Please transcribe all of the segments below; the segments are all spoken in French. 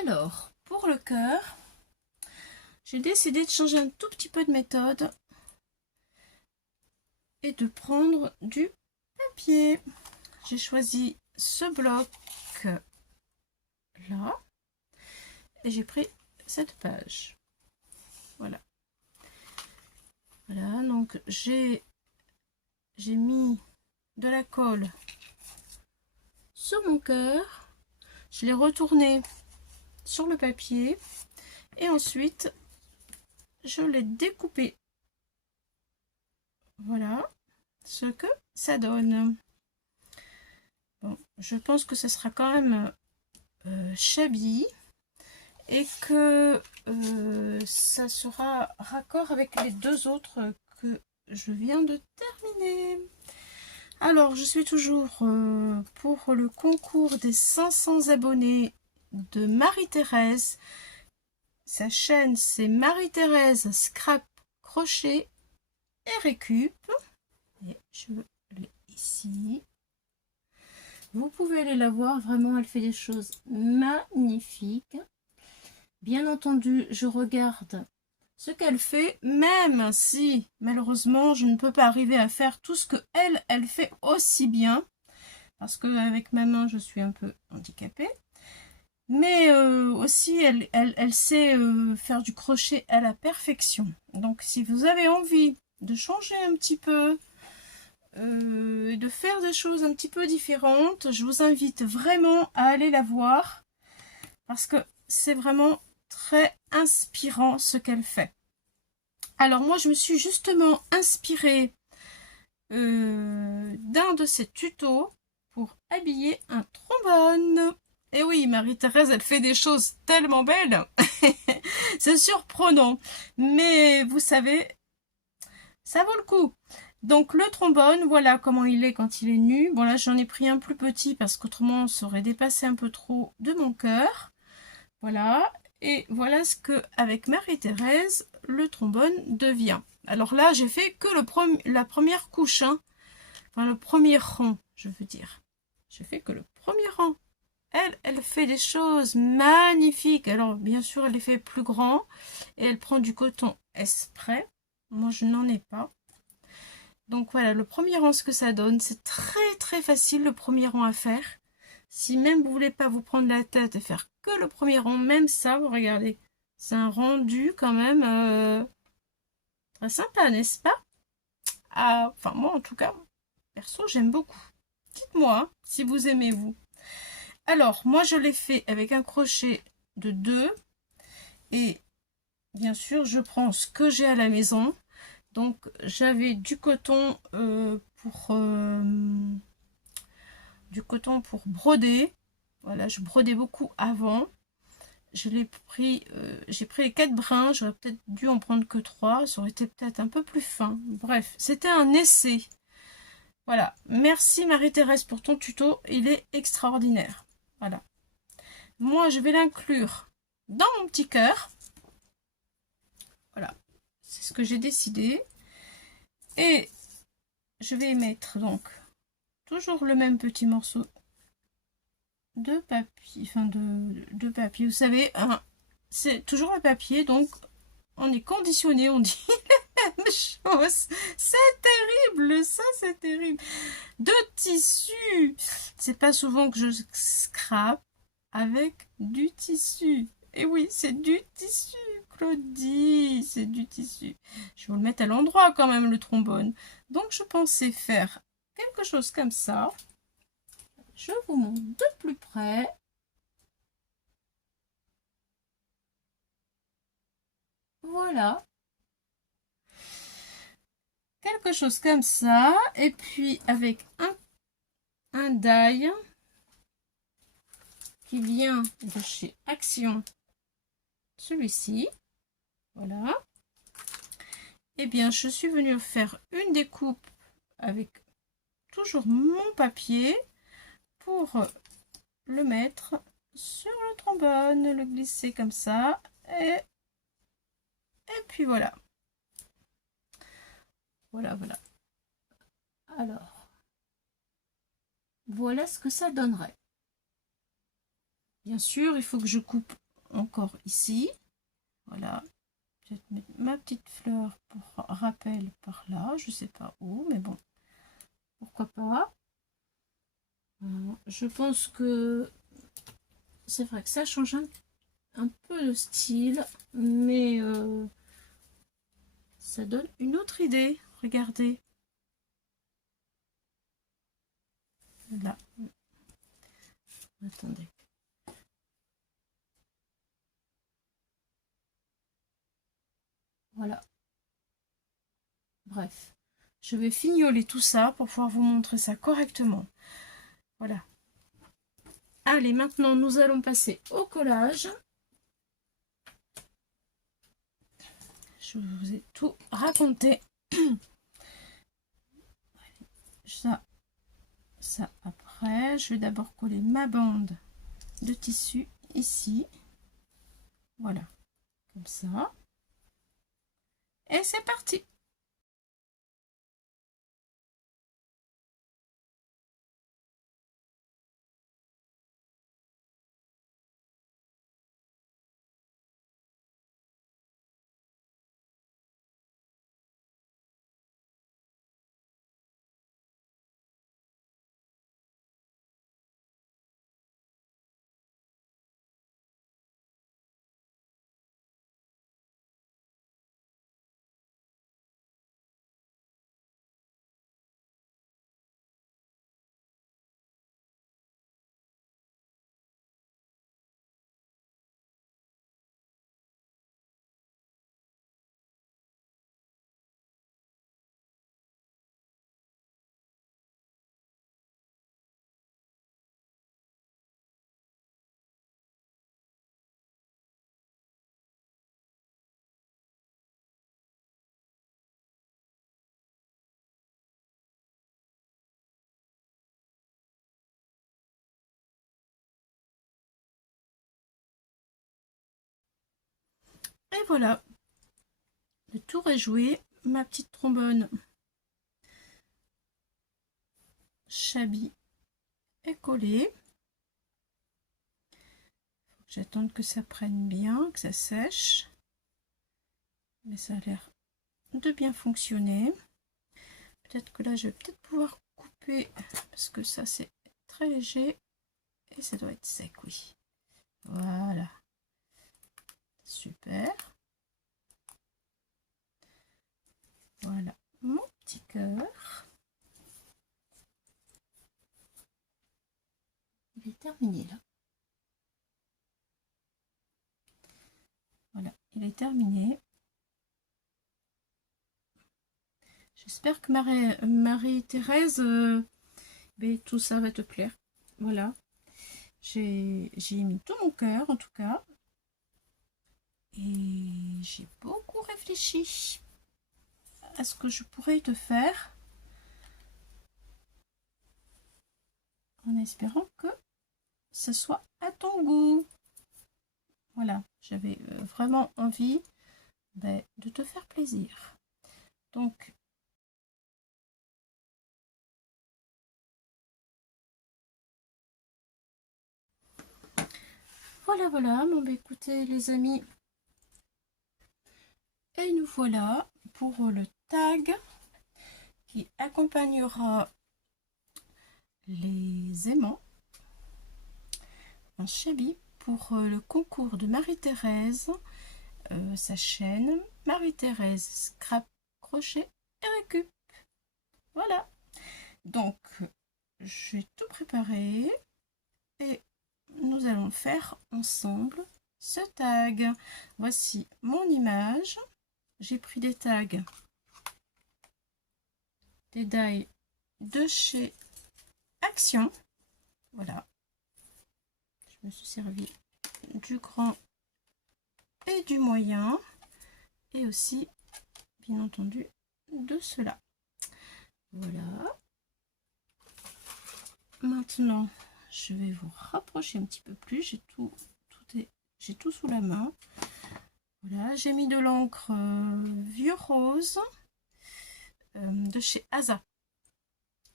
Alors, pour le cœur, j'ai décidé de changer un tout petit peu de méthode et de prendre du papier. J'ai choisi ce bloc là et j'ai pris cette page. Voilà. Voilà, donc j'ai mis de la colle sur mon cœur. Je l'ai retourné sur le papier et ensuite je l'ai découpé. Voilà ce que ça donne. Bon, je pense que ce sera quand même shabby et que ça sera raccord avec les deux autres que je viens de terminer. Alors, je suis toujours pour le concours des 500 abonnés de Marie-Thérèse. Sa chaîne, c'est Marie-Thérèse Scrap Crochet et Récup. Et je l'ai ici. Vous pouvez aller la voir, vraiment, elle fait des choses magnifiques. Bien entendu, je regarde ce qu'elle fait, même si, malheureusement, je ne peux pas arriver à faire tout ce que elle fait aussi bien. Parce qu'avec ma main, je suis un peu handicapée. Mais aussi, elle sait faire du crochet à la perfection. Donc, si vous avez envie de changer un petit peu, de faire des choses un petit peu différentes, je vous invite vraiment à aller la voir. Parce que c'est vraiment très inspirant ce qu'elle fait. Alors, moi, je me suis justement inspirée d'un de ses tutos pour habiller un trombone. Et oui, Marie-Thérèse, elle fait des choses tellement belles. C'est surprenant. Mais vous savez, ça vaut le coup. Donc le trombone, voilà comment il est quand il est nu. Bon là, j'en ai pris un plus petit parce qu'autrement, ça aurait dépassé un peu trop de mon cœur. Voilà. Et voilà ce que, avec Marie-Thérèse, le trombone devient. Alors là, j'ai fait que la première couche, hein. Enfin, le premier rang, je veux dire. J'ai fait que le premier rang. Elle fait des choses magnifiques. Alors, bien sûr, elle les fait plus grand. Et elle prend du coton exprès. Moi, je n'en ai pas. Donc voilà, le premier rang, ce que ça donne, c'est très très facile le premier rang à faire. Si même vous voulez pas vous prendre la tête et faire que le premier rang, même ça, vous regardez, c'est un rendu quand même très sympa, n'est-ce pas? Ah, enfin moi en tout cas, perso, j'aime beaucoup. Dites-moi si vous aimez vous. Alors, moi je l'ai fait avec un crochet de 2 et bien sûr, je prends ce que j'ai à la maison. Donc, j'avais du coton pour broder. Voilà, je brodais beaucoup avant. J'ai pris les 4 brins. J'aurais peut-être dû en prendre que 3. Ça aurait été peut-être un peu plus fin. Bref, c'était un essai. Voilà. Merci Marie-Thérèse pour ton tuto. Il est extraordinaire. Voilà. Moi, je vais l'inclure dans mon petit cœur. Voilà. C'est ce que j'ai décidé. Et je vais mettre donc toujours le même petit morceau de papier, enfin de papier. Vous savez, hein, c'est toujours le papier, donc on est conditionné, on dit la même chose. C'est terrible, ça c'est terrible. De tissu. C'est pas souvent que je scrape avec du tissu. Et oui, c'est du tissu, Claudie, c'est du tissu. Je vais vous le mettre à l'endroit quand même, le trombone. Donc je pensais faire quelque chose comme ça. Je vous montre de plus près. Voilà. Quelque chose comme ça. Et puis avec un die qui vient de chez Action. Celui-ci. Voilà. Et bien, je suis venue faire une découpe avec toujours mon papier pour le mettre sur le trombone, le glisser comme ça. Et puis voilà. Voilà, voilà. Alors, voilà ce que ça donnerait. Bien sûr, il faut que je coupe encore ici. Voilà. Peut-être mettre ma petite fleur pour rappel par là. Je sais pas où, mais bon. Pourquoi pas. Je pense que c'est vrai que ça change un peu de style, mais ça donne une autre idée. Regardez. Là. Attendez. Voilà. Bref. Je vais fignoler tout ça pour pouvoir vous montrer ça correctement. Voilà. Allez, maintenant, nous allons passer au collage. Je vous ai tout raconté. Ça après. Je vais d'abord coller ma bande de tissu ici. Voilà. Comme ça. Et c'est parti! Et voilà, le tour est joué. Ma petite trombone Chabi est collée. Faut que j'attende que ça prenne bien, que ça sèche. Mais ça a l'air de bien fonctionner. Peut-être que là, je vais peut-être pouvoir couper parce que ça, c'est très léger et ça doit être sec, oui. Voilà. Super. Voilà mon petit cœur. Il est terminé là. Voilà, il est terminé. J'espère que Marie-Thérèse, tout ça va te plaire. Voilà. J'ai mis tout mon cœur en tout cas. Et j'ai beaucoup réfléchi à ce que je pourrais te faire. En espérant que ce soit à ton goût. Voilà, j'avais vraiment envie de te faire plaisir. Donc, voilà, bon, écoutez les amis, et nous voilà pour le tag qui accompagnera les aimants en Chabi pour le concours de Marie-Thérèse, sa chaîne Marie-Thérèse Scrap Crochet et Récup. Voilà, donc j'ai tout préparé et nous allons faire ensemble ce tag. Voici mon image. J'ai pris des tags, des die de chez Action. Voilà. Je me suis servi du grand et du moyen. Et aussi, bien entendu, de cela. Voilà. Maintenant, je vais vous rapprocher un petit peu plus. J'ai tout sous la main. Voilà, j'ai mis de l'encre vieux rose de chez Asa.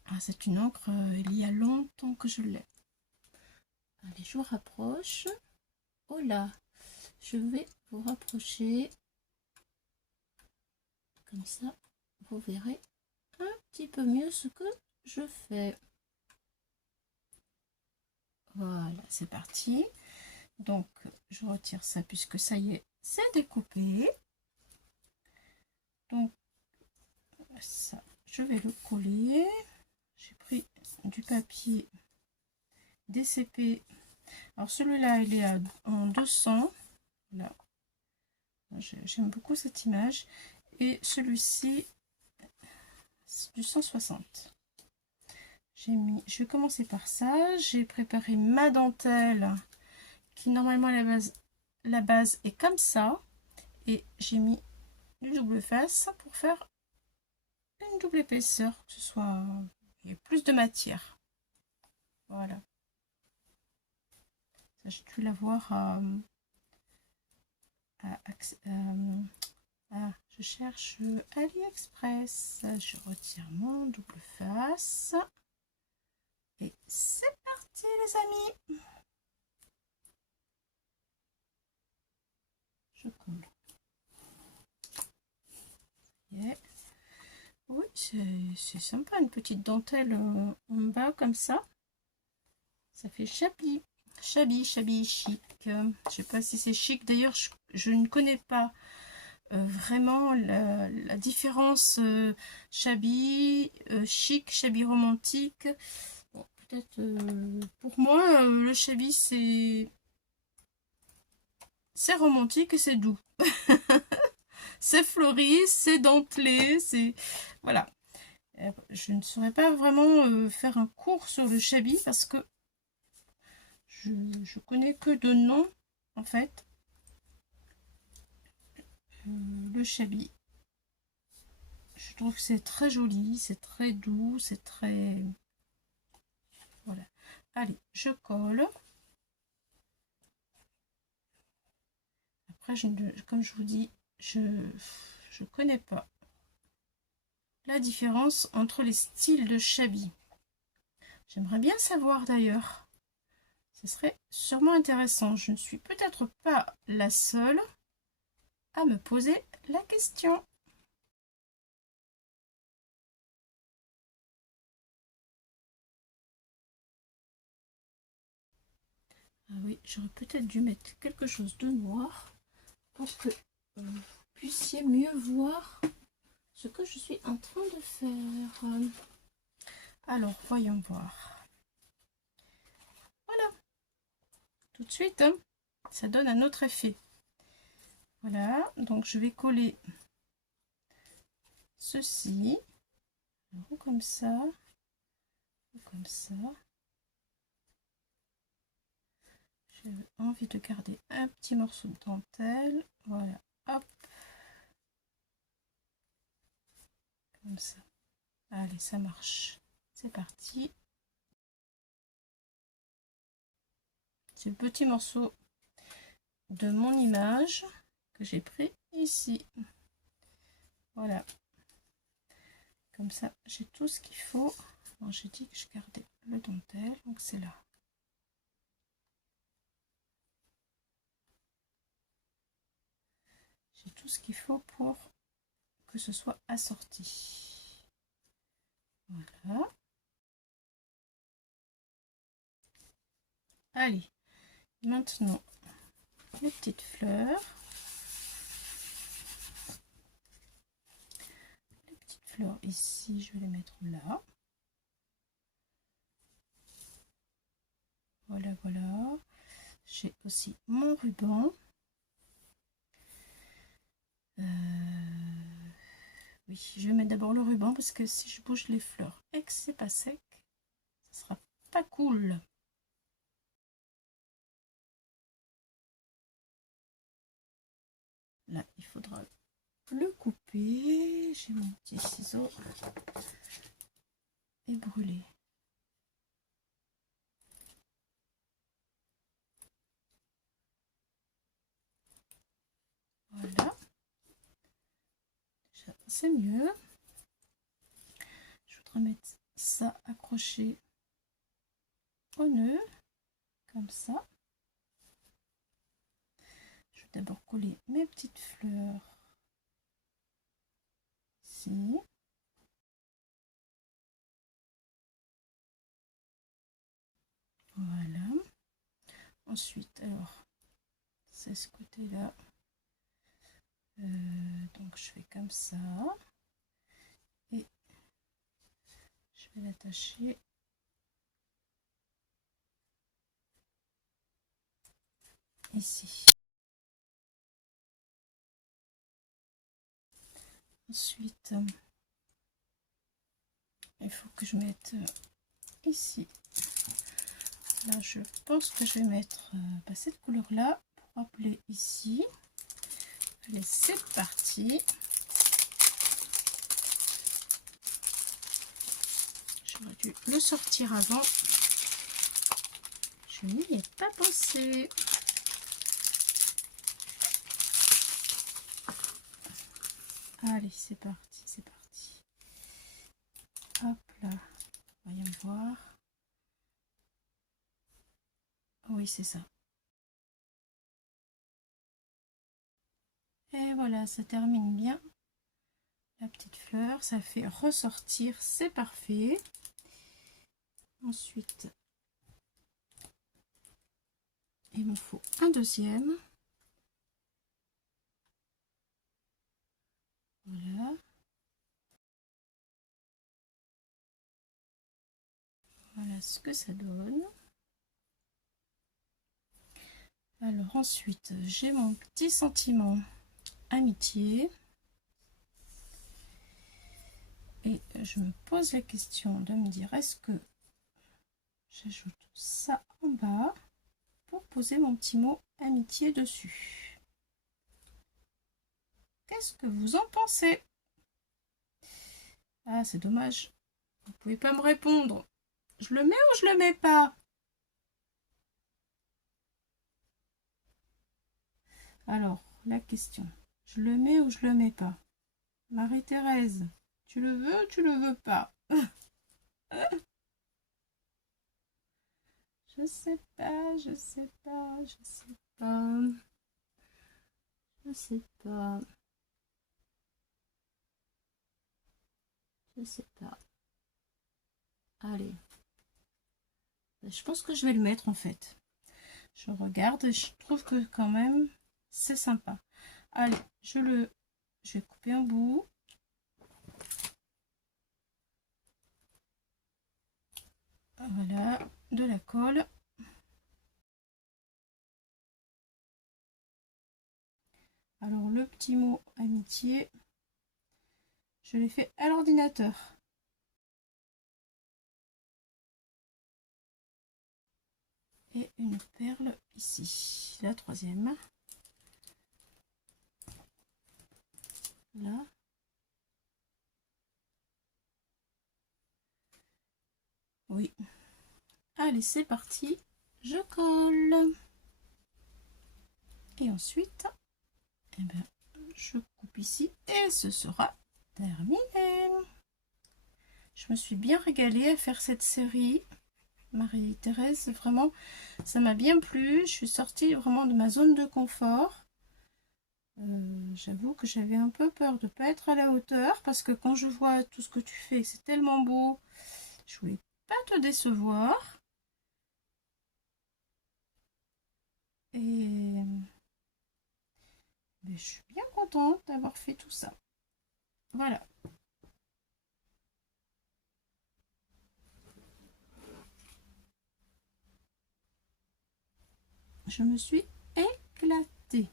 Ah, c'est une encre, il y a longtemps que je l'ai. Allez, je vous rapproche. Oh là, je vais vous rapprocher. Comme ça, vous verrez un petit peu mieux ce que je fais. Voilà, c'est parti. Donc, je retire ça puisque ça y est, c'est découpé. Donc, ça, je vais le coller. J'ai pris du papier DCP. Alors, celui-là, il est en 200. Là, j'aime beaucoup cette image. Et celui-ci, du 160. Je vais commencer par ça. J'ai préparé ma dentelle qui normalement la base est comme ça. Et j'ai mis du double face pour faire une double épaisseur, que ce soit il y ait plus de matière. Voilà. Ça, j'ai dû l'avoir je cherche AliExpress. Je retire mon double face. Et c'est parti les amis. Je colle. Yeah. Oui, c'est sympa, une petite dentelle en bas comme ça. Ça fait shabby, chic. Je sais pas si c'est chic. D'ailleurs, je ne connais pas vraiment la différence shabby, chic, shabby romantique. Bon, peut-être pour moi, le shabby c'est romantique et c'est doux. C'est fleuri, c'est dentelé, c'est... Voilà. Je ne saurais pas vraiment faire un cours sur le shabby parce que je connais que de nom, en fait. Le shabby. Je trouve que c'est très joli, c'est très doux, c'est très... Voilà. Allez, je colle. Après, comme je vous dis, je connais pas la différence entre les styles de shabby. J'aimerais bien savoir d'ailleurs. Ce serait sûrement intéressant. Je ne suis peut-être pas la seule à me poser la question. Ah oui, j'aurais peut-être dû mettre quelque chose de noir pour que vous puissiez mieux voir ce que je suis en train de faire. Alors, voyons voir. Voilà. Tout de suite, hein, ça donne un autre effet. Voilà, donc je vais coller ceci. Alors, comme ça. Comme ça. J'ai envie de garder un petit morceau de dentelle. Voilà, hop. Comme ça. Allez, ça marche. C'est parti. C'est le petit morceau de mon image que j'ai pris ici. Voilà. Comme ça, j'ai tout ce qu'il faut. J'ai dit que je gardais le dentelle, donc c'est là. J'ai tout ce qu'il faut pour que ce soit assorti. Voilà. Allez, maintenant, les petites fleurs. Les petites fleurs ici, je vais les mettre là. Voilà, voilà. J'ai aussi mon ruban. Oui, je vais mettre d'abord le ruban parce que si je bouge les fleurs et que c'est pas sec, ça sera pas cool. Là, il faudra le couper. J'ai mon petit ciseau et brûler. Voilà. C'est mieux. Je voudrais mettre ça accroché au nœud, comme ça. Je d'abord coller mes petites fleurs ici. Voilà. Ensuite, alors, c'est ce côté-là. Donc, je fais comme ça. Et je vais l'attacher ici. Ensuite, il faut que je mette ici. Là, je pense que je vais mettre cette couleur-là pour appeler ici. Allez, c'est parti. J'aurais dû le sortir avant. Je n'y ai pas pensé. Allez, c'est parti, c'est parti. Hop là, voyons voir. Oui, c'est ça. Et voilà, ça termine bien. La petite fleur, ça fait ressortir, c'est parfait. Ensuite, il me faut un deuxième. Voilà. Voilà ce que ça donne. Alors ensuite, j'ai mon petit sentiment amitié. Et je me pose la question de me dire, est-ce que j'ajoute ça en bas pour poser mon petit mot amitié dessus? Qu'est-ce que vous en pensez? Ah, c'est dommage. Vous ne pouvez pas me répondre. Je le mets ou je le mets pas? Alors, la question. Je le mets ou je le mets pas? Marie-Thérèse, tu le veux ou tu le veux pas? Je sais pas, je sais pas, je sais pas. Je sais pas. Je sais pas. Allez. Je pense que je vais le mettre en fait. Je regarde et je trouve que quand même c'est sympa. Allez, je vais couper un bout. Voilà, de la colle. Alors le petit mot amitié, je l'ai fait à l'ordinateur. Et une perle ici, la troisième. Là. Oui. Allez, c'est parti. Je colle. Et ensuite, eh ben, je coupe ici et ce sera terminé. Je me suis bien régalée à faire cette série. Marie-Thérèse, vraiment, ça m'a bien plu. Je suis sortie vraiment de ma zone de confort. J'avoue que j'avais un peu peur de ne pas être à la hauteur parce que quand je vois tout ce que tu fais, c'est tellement beau. Je voulais pas te décevoir. Et je suis bien contente d'avoir fait tout ça. Voilà. Je me suis éclatée.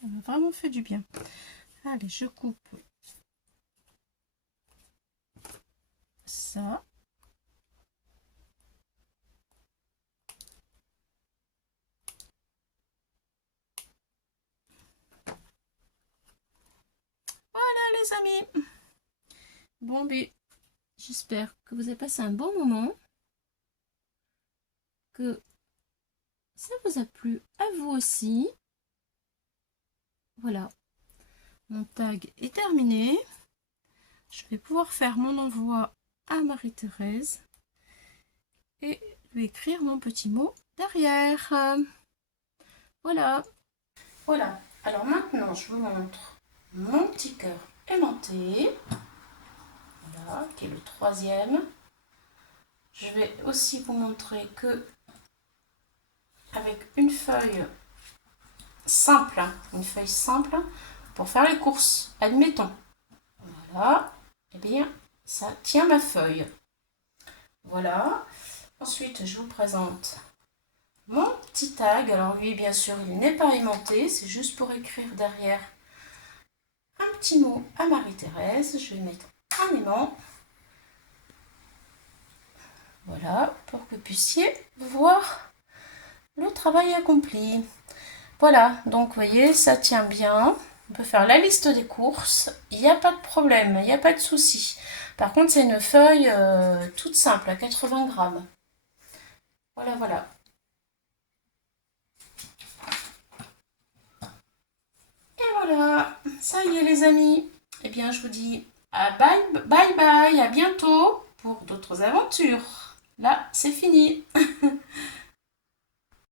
Ça m'a vraiment fait du bien. Allez, je coupe ça. Voilà les amis. Bon, j'espère que vous avez passé un bon moment. Que ça vous a plu à vous aussi. Voilà. Mon tag est terminé. Je vais pouvoir faire mon envoi à Marie-Thérèse. Et je vais écrire mon petit mot derrière. Voilà. Voilà. Alors maintenant, je vous montre mon petit cœur aimanté. Voilà, qui est le troisième. Je vais aussi vous montrer que avec une feuille simple, pour faire les courses, admettons. Voilà, et bien ça tient ma feuille. Voilà. Ensuite, je vous présente mon petit tag. Alors lui, bien sûr, il n'est pas aimanté, c'est juste pour écrire derrière un petit mot à Marie-Thérèse. Je vais mettre un aimant. Voilà, pour que vous puissiez voir le travail accompli. Voilà, donc vous voyez, ça tient bien. On peut faire la liste des courses, il n'y a pas de problème, il n'y a pas de souci. Par contre, c'est une feuille toute simple, à 80 grammes. Voilà, voilà. Et voilà, ça y est les amis. Eh bien, je vous dis à bye bye, à bientôt pour d'autres aventures. Là, c'est fini.